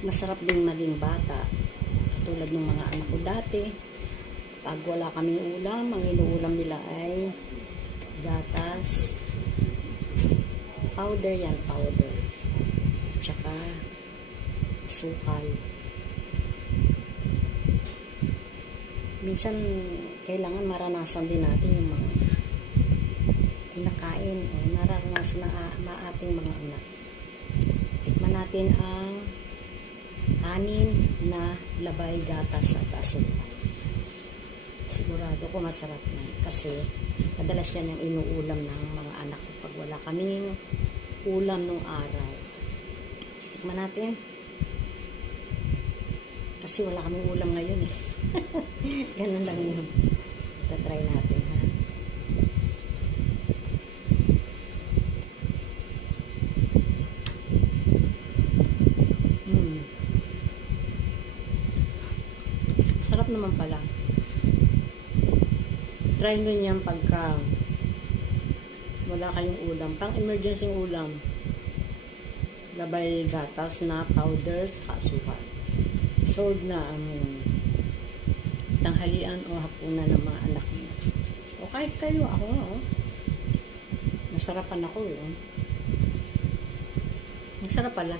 Masarap din maging bata. Tulad ng mga anak ko dati. Pag wala kaming ulam, ang inuulam nila ay gatas. Powder yan, powder. Tsaka sukal. Minsan, kailangan maranasan din natin yung mga kinakain o naranasan na ating mga anak. Tikman natin ang anin na labay, gatas at asukal. Sigurado ko masarap na kasi madalas yan yung inuulam ng mga anak ko pag wala kaming ulam nung araw. Tikman natin. Kasi wala kaming ulam ngayon eh. Ganun lang yun. Try natin ha. Sarap naman pala. Try nyo yan pagka wala kayong ulam. Pang emergency ulam. Labay gatas na powder sa asukal. Sold na ang tanghalian o hapunan ng mga anak niyo. O kahit kayo, ako nga, oh. Nasarapan ako, eh. Masarap pala.